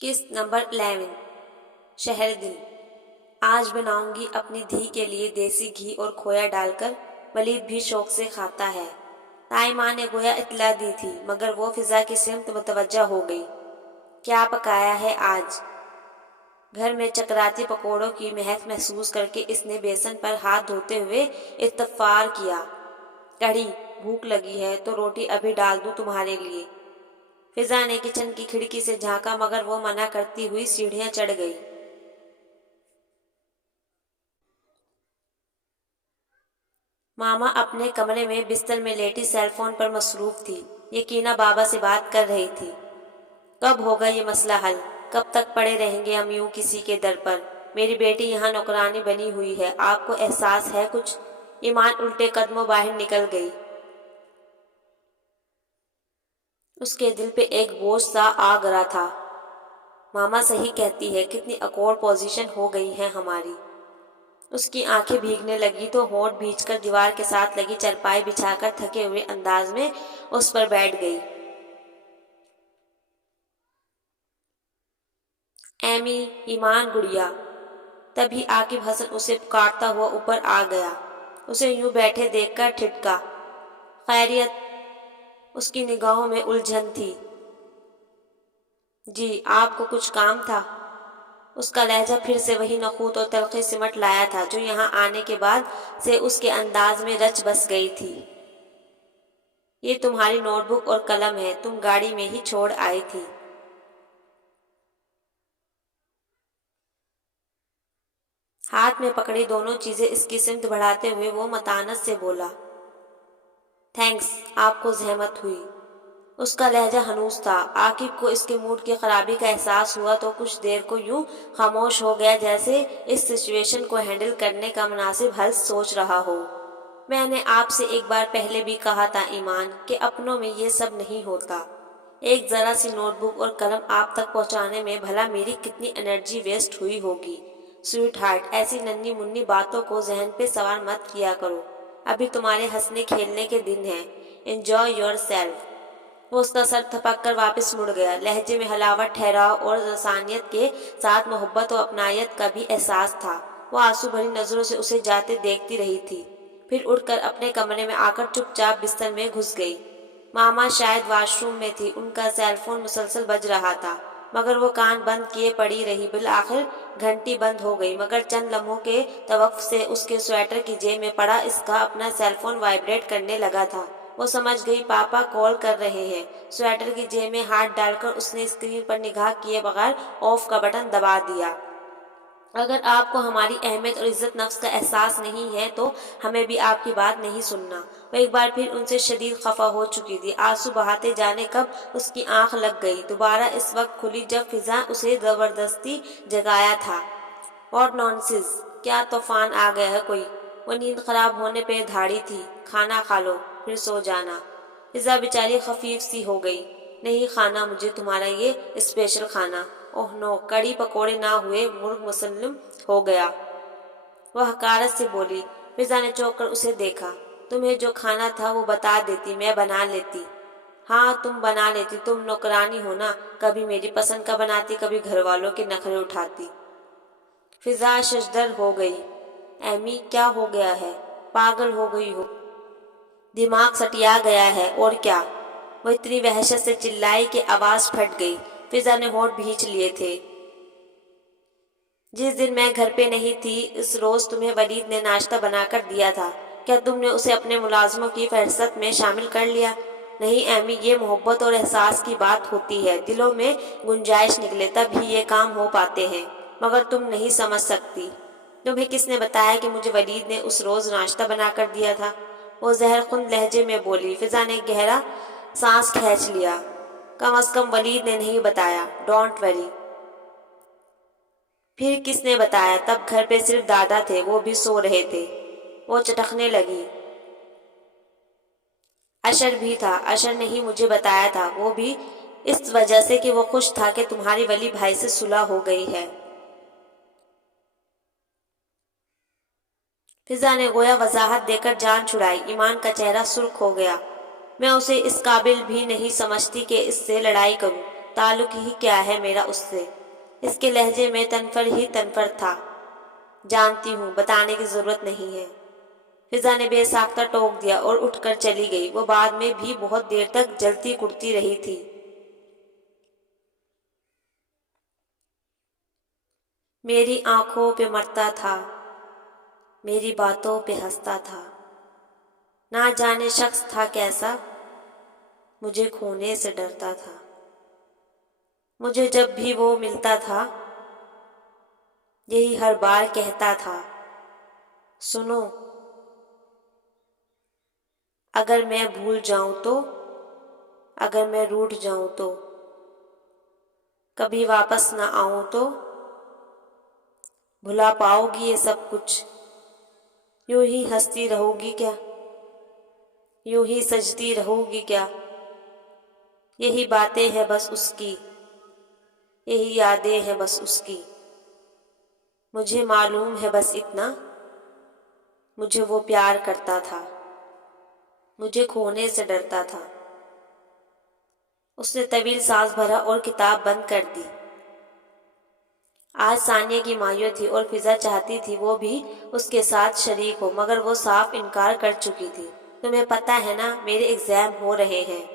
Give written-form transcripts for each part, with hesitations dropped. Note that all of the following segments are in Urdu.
قسط نمبر 11 شہر دل۔ آج بناؤں گی اپنی دھی کے لیے دیسی گھی اور کھویا ڈال کر، ولید بھی شوق سے کھاتا ہے۔ تائی ماں نے گویا اطلاع دی تھی، مگر وہ فضا کی سمت متوجہ ہو گئی۔ کیا پکایا ہے آج؟ گھر میں چکراتی پکوڑوں کی مہک محسوس کر کے اس نے بیسن پر ہاتھ دھوتے ہوئے استغفار کیا۔ کڑھی، بھوک لگی ہے تو روٹی ابھی ڈال دوں تمہارے لیے۔ فضا نے کچن کی کھڑکی سے جھانکا، مگر وہ منع کرتی ہوئی سیڑھیاں چڑھ گئی۔ ماما اپنے کمرے میں بستر میں لیٹی سیل فون پر مصروف تھی۔ یقینا بابا سے بات کر رہی تھی۔ کب ہوگا یہ مسئلہ حل؟ کب تک پڑے رہیں گے ہم یوں کسی کے در پر؟ میری بیٹی یہاں نوکرانی بنی ہوئی ہے، آپ کو احساس ہے کچھ؟ ایمان الٹے قدموں باہر نکل گئی۔ اس کے دل پہ ایک بوجھ سا آ گرا تھا۔ ماما صحیح کہتی ہے، کتنی اکوڑ پوزیشن ہو گئی ہے ہماری۔ اس کی آنکھیں بھیگنے لگی تو ہونٹ بھیج کر دیوار کے ساتھ لگی چرپائی بچھا کر تھکے ہوئے انداز میں اس پر بیٹھ گئی۔ ایمی، ایمان گڑیا۔ تبھی عاقب حسن اسے پکارتا ہوا اوپر آ گیا۔ اسے یوں بیٹھے دیکھ کر ٹھٹکا۔ خیریت؟ اس کی نگاہوں میں الجھن تھی۔ جی، آپ کو کچھ کام تھا؟ اس کا لہجہ پھر سے وہی نخوت اور تلخی سمٹ لایا تھا جو یہاں آنے کے بعد سے اس کے انداز میں رچ بس گئی تھی۔ یہ تمہاری نوٹ بک اور قلم ہے، تم گاڑی میں ہی چھوڑ آئی تھی۔ ہاتھ میں پکڑی دونوں چیزیں اس کی سمت بڑھاتے ہوئے وہ متانت سے بولا۔ تھینکس، آپ کو زحمت ہوئی۔ اس کا لہجہ ہنوز تھا۔ عاقب کو اس کے موڈ کی خرابی کا احساس ہوا تو کچھ دیر کو یوں خاموش ہو گیا، جیسے اس سچویشن کو ہینڈل کرنے کا مناسب حل سوچ رہا ہو۔ میں نے آپ سے ایک بار پہلے بھی کہا تھا ایمان، کہ اپنوں میں یہ سب نہیں ہوتا۔ ایک ذرا سی نوٹ بک اور قلم آپ تک پہنچانے میں بھلا میری کتنی انرجی ویسٹ ہوئی ہوگی۔ سویٹ ہارٹ، ایسی ننھی منھی باتوں کو ذہن پہ سوار مت کیا کرو۔ ابھی تمہارے ہنسنے کھیلنے کے دن ہیں۔ Enjoy your self. وہ اس کا سر تھپک کر واپس مڑ گیا۔ لہجے میں حلاوت، ٹھہراؤ اور رسانیت کے ساتھ محبت و اپنائیت کا بھی احساس تھا۔ وہ آنسو بھری نظروں سے اسے جاتے دیکھتی رہی تھی، پھر اٹھ کر اپنے کمرے میں آ کر چپ چاپ بستر میں گھس گئی۔ ماما شاید واش روم میں تھی، ان کا سیل فون مسلسل بج رہا تھا، مگر وہ کان بند کیے پڑی رہی۔ بالآخر گھنٹی بند ہو گئی، مگر چند لمحوں کے توقف سے اس کے سویٹر کی جیب میں پڑا اس کا اپنا سیل فون وائبریٹ کرنے لگا تھا۔ وہ سمجھ گئی پاپا کال کر رہے ہیں۔ سویٹر کی جیب میں ہاتھ ڈال کر اس نے اسکرین پر نگاہ کیے بغیر آف کا بٹن دبا دیا۔ اگر آپ کو ہماری اہمیت اور عزت نفس کا احساس نہیں ہے تو ہمیں بھی آپ کی بات نہیں سننا۔ وہ ایک بار پھر ان سے شدید خفا ہو چکی تھی۔ آنسو بہاتے جانے کب اس کی آنکھ لگ گئی۔ دوبارہ اس وقت کھلی جب فضا اسے زبردستی جگایا تھا۔ What nonsense! کیا طوفان آ گیا ہے کوئی؟ وہ نیند خراب ہونے پہ دھاڑی تھی۔ کھانا کھا لو، پھر سو جانا۔ فضا بیچاری خفیف سی ہو گئی۔ نہیں کھانا مجھے تمہارا یہ اسپیشل کھانا۔ اوہ نو، کڑی پکوڑے نہ ہوئے مرغ مسلم ہو گیا۔ وہ حقارت سے بولی۔ فضا نے چونک کر اسے دیکھا۔ تمہیں جو کھانا تھا وہ بتا دیتی، میں بنا لیتی۔ ہاں تم بنا لیتی، تم نوکرانی ہو نا، کبھی میری پسند کا بناتی، کبھی گھر والوں کے نخرے اٹھاتی۔ فضا ششدر ہو گئی۔ ایمی، کیا ہو گیا ہے؟ پاگل ہو گئی ہو؟ دماغ سٹیا گیا ہے اور کیا؟ وہ اتنی وحشت سے چلائی کہ آواز پھٹ گئی۔ فضا نے ہونٹ بھینچ لیے تھے۔ جس دن میں گھر پہ نہیں تھی، اس روز تمہیں ولید نے ناشتہ بنا کر دیا تھا، کیا تم نے اسے اپنے ملازموں کی فہرست میں شامل کر لیا؟ نہیں ایمی، یہ محبت اور احساس کی بات ہوتی ہے، دلوں میں گنجائش نکلے تب ہی یہ کام ہو پاتے ہیں، مگر تم نہیں سمجھ سکتی۔ تمہیں کس نے بتایا کہ مجھے ولید نے اس روز ناشتہ بنا کر دیا تھا؟ وہ زہر خون لہجے میں بولی۔ فضا نے گہرا سانس کھینچ لیا۔ کم از کم ولید نے نہیں بتایا۔ Don't worry. پھر کس نے بتایا؟ تب گھر پہ صرف دادا تھے، وہ بھی سو رہے تھے۔ وہ چٹکنے لگی۔ اشر بھی تھا۔ اشر نے ہی مجھے بتایا تھا، وہ بھی اس وجہ سے کہ وہ خوش تھا کہ تمہاری ولی بھائی سے صلح ہو گئی ہے۔ فضا نے گویا وضاحت دے کر جان چھڑائی۔ ایمان کا چہرہ سرخ ہو گیا۔ میں اسے اس قابل بھی نہیں سمجھتی کہ اس سے لڑائی کروں۔ تعلق ہی کیا ہے میرا اس سے؟ اس کے لہجے میں تنفر ہی تنفر تھا۔ جانتی ہوں، بتانے کی ضرورت نہیں ہے۔ فضا نے بے ساختہ ٹوک دیا اور اٹھ کر چلی گئی۔ وہ بعد میں بھی بہت دیر تک جلتی کڑتی رہی تھی۔ میری آنکھوں پہ مرتا تھا، میری باتوں پہ ہنستا تھا، نہ جانے شخص تھا کیسا، مجھے کھونے سے ڈرتا تھا۔ مجھے جب بھی وہ ملتا تھا یہی ہر بار کہتا تھا، سنو، اگر میں بھول جاؤں تو، اگر میں روٹھ جاؤں تو، کبھی واپس نہ آؤں تو، بھلا پاؤ گی یہ سب کچھ؟ یوں ہی ہنستی رہو گی کیا؟ یوں ہی سجتی رہو گی کیا؟ یہی باتیں ہیں بس اس کی، یہی یادیں ہیں بس اس کی۔ مجھے معلوم ہے بس اتنا، مجھے وہ پیار کرتا تھا، مجھے کھونے سے ڈرتا تھا۔ اس نے طویل سانس بھرا اور کتاب بند کر دی۔ آج ثانیہ کی مایو تھی اور فضا چاہتی تھی وہ بھی اس کے ساتھ شریک ہو، مگر وہ صاف انکار کر چکی تھی۔ تمہیں پتہ ہے نا میرے ایگزام ہو رہے ہیں۔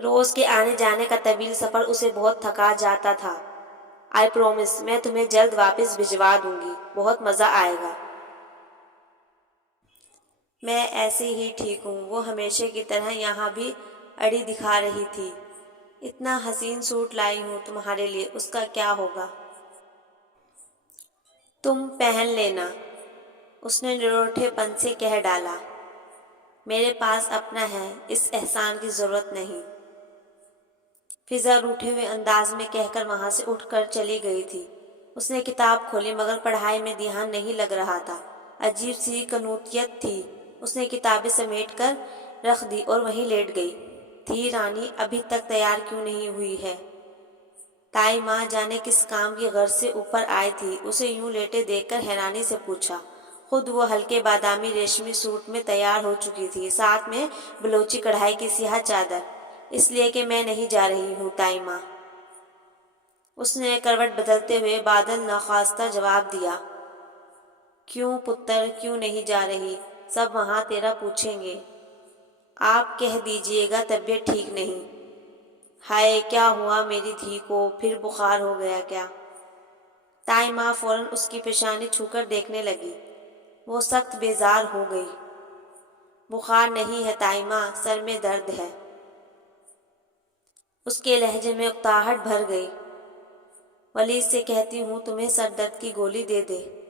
روز کے آنے جانے کا طویل سفر اسے بہت تھکا جاتا تھا۔ آئی پرومس، میں تمہیں جلد واپس بھجوا دوں گی، بہت مزہ آئے گا۔ میں ایسے ہی ٹھیک ہوں۔ وہ ہمیشہ کی طرح یہاں بھی اڑی دکھا رہی تھی۔ اتنا حسین سوٹ لائی ہوں تمہارے لیے، اس کا کیا ہوگا؟ تم پہن لینا، اس نے نروٹھے پن سے کہہ ڈالا۔ میرے پاس اپنا ہے، اس احسان کی ضرورت نہیں۔ فضا روٹھے ہوئے انداز میں کہہ کر وہاں سے اٹھ کر چلی گئی تھی۔ اس نے کتاب کھولی مگر پڑھائی میں دھیان نہیں لگ رہا تھا۔ عجیب سی کنوتیت تھی۔ اس نے کتابیں سمیٹ کر رکھ دی اور وہیں لیٹ گئی تھی۔ رانی ابھی تک تیار کیوں نہیں ہوئی ہے؟ تائی ماں جانے کس کام کی غرض سے اوپر آئی تھی، اسے یوں لیٹے دیکھ کر حیرانی سے پوچھا۔ خود وہ ہلکے بادامی ریشمی سوٹ میں تیار ہو چکی تھی، ساتھ میں بلوچی کڑھائی کی سیاہ چادر۔ اس لیے کہ میں نہیں جا رہی ہوں تائی ماں، اس نے کروٹ بدلتے ہوئے بادل نخواستہ جواب دیا۔ کیوں پتر، کیوں نہیں جا رہی؟ سب وہاں تیرا پوچھیں گے۔ آپ کہہ دیجئے گا طبیعت ٹھیک نہیں۔ ہائے، کیا ہوا میری دھی کو؟ پھر بخار ہو گیا کیا؟ تائی ماں فوراً اس کی پیشانی چھو کر دیکھنے لگی۔ وہ سخت بیزار ہو گئی۔ بخار نہیں ہے تائی ماں، سر میں درد ہے۔ اس کے لہجے میں اکتاہٹ بھر گئی۔ ولید سے کہتی ہوں تمہیں سر درد کی گولی دے دے۔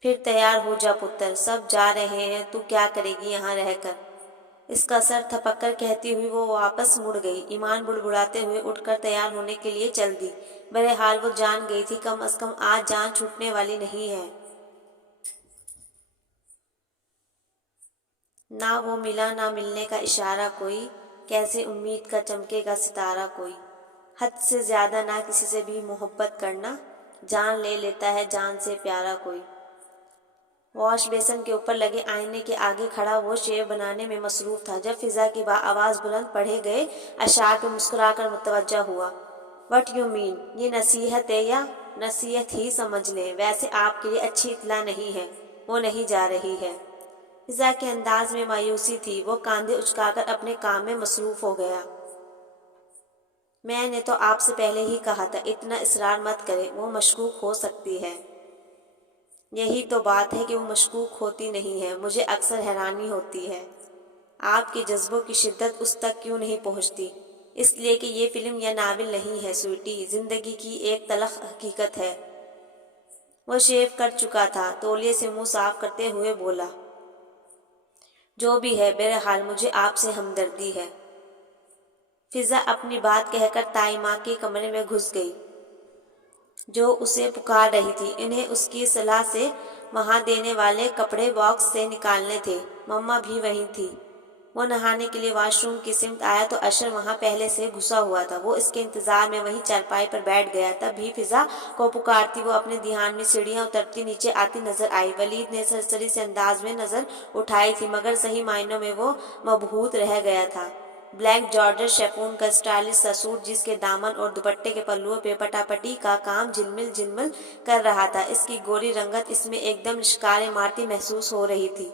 پھر تیار ہو جا پتر، سب جا رہے ہیں، تو کیا کرے گی یہاں رہ کر؟ اس کا سر تھپک کر کہتی ہوئی وہ واپس مڑ گئی۔ ایمان بڑبڑاتے ہوئے اٹھ کر تیار ہونے کے لیے چل دی۔ بہرحال وہ جان گئی تھی کم از کم آج جان چھوٹنے والی نہیں ہے۔ نہ وہ ملا، نہ ملنے کا اشارہ کوئی، کیسے امید کا چمکے گا ستارہ کوئی۔ حد سے زیادہ نہ کسی سے بھی محبت کرنا، جان لے لیتا ہے جان سے پیارا کوئی۔ واش بیسن کے اوپر لگے آئینے کے آگے کھڑا وہ شیو بنانے میں مصروف تھا جب فضا کی آواز بلند پڑھے گئے اشعار پہ مسکرا کر متوجہ ہوا۔ What you mean? یہ نصیحت ہے یا؟ نصیحت ہی سمجھ لیں، ویسے آپ کے لیے اچھی اطلاع نہیں ہے، وہ نہیں جا رہی ہے۔ فضا کے انداز میں مایوسی تھی۔ وہ کاندھے اچکا کر اپنے کام میں مصروف ہو گیا۔ میں نے تو آپ سے پہلے ہی کہا تھا اتنا اصرار مت کریں، وہ مشکوک ہو سکتی ہے۔ یہی تو بات ہے کہ وہ مشکوک ہوتی نہیں ہے۔ مجھے اکثر حیرانی ہوتی ہے آپ کے جذبوں کی شدت اس تک کیوں نہیں پہنچتی۔ اس لیے کہ یہ فلم یا ناول نہیں ہے سویٹی، زندگی کی ایک تلخ حقیقت ہے۔ وہ شیو کر چکا تھا، تولیے سے منہ صاف کرتے ہوئے بولا۔ جو بھی ہے، بہرحال مجھے آپ سے ہمدردی ہے۔ فضا اپنی بات کہہ کر تائی ماں کے کمرے میں گھس گئی جو اسے پکار رہی تھی۔ انہیں اس کی صلاح سے وہاں دینے والے کپڑے باکس سے نکالنے تھے۔ مما بھی وہیں تھی۔ وہ نہانے کے لیے واش روم کی سمت آیا تو اشر وہاں پہلے سے گھسا ہوا تھا۔ وہ اس کے انتظار میں وہیں چارپائی پر بیٹھ گیا۔ تب بھی فضا کو پکارتی وہ اپنے دھیان میں سیڑھیاں اترتی نیچے آتی نظر آئی۔ ولید نے سرسری سے انداز میں نظر اٹھائی تھی مگر صحیح معنوں میں وہ مبہوت رہ گیا تھا۔ بلیک جارجٹ شیفون کا اسٹائلش سا سوٹ جس کے دامن اور دوپٹے کے پلوؤں پہ پٹا پٹی کا کام جھلمل جھلمل کر رہا تھا، اس کی گوری رنگت اس میں ایک دم لشکار مارتی محسوس ہو رہی تھی۔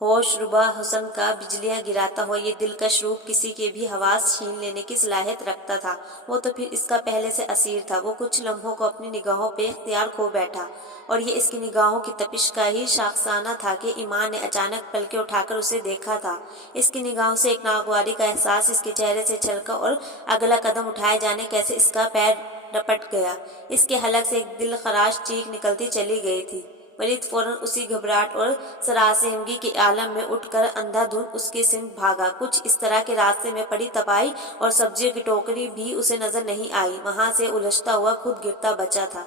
ہوش ربا حسن کا بجلیاں گراتا ہوا یہ دلکش روپ کسی کے بھی حواس چھین لینے کی صلاحیت رکھتا تھا۔ وہ تو پھر اس کا پہلے سے اسیر تھا۔ وہ کچھ لمحوں کو اپنی نگاہوں پہ اختیار کھو بیٹھا، اور یہ اس کی نگاہوں کی تپش کا ہی شاخسانہ تھا کہ ایمان نے اچانک پلکیں اٹھا کر اسے دیکھا تھا۔ اس کی نگاہوں سے ایک ناگواری کا احساس اس کے چہرے سے چھلکا اور اگلا قدم اٹھائے جانے کیسے اس کا پیر رپٹ گیا۔ اس کے حلق سے ایک دل خراش چیخ نکلتی چلی گئی تھی۔ ولید فوراً اسی گھبراہٹ اور سراسیمگی کے عالم میں اٹھ کر اندھا دھند اس کی سمت بھاگا۔ کچھ اس طرح کہ راستے میں پڑی تپائی اور سبزیوں کی ٹوکری بھی اسے نظر نہیں آئی، وہاں سے الجھتا ہوا خود گرتا بچا تھا۔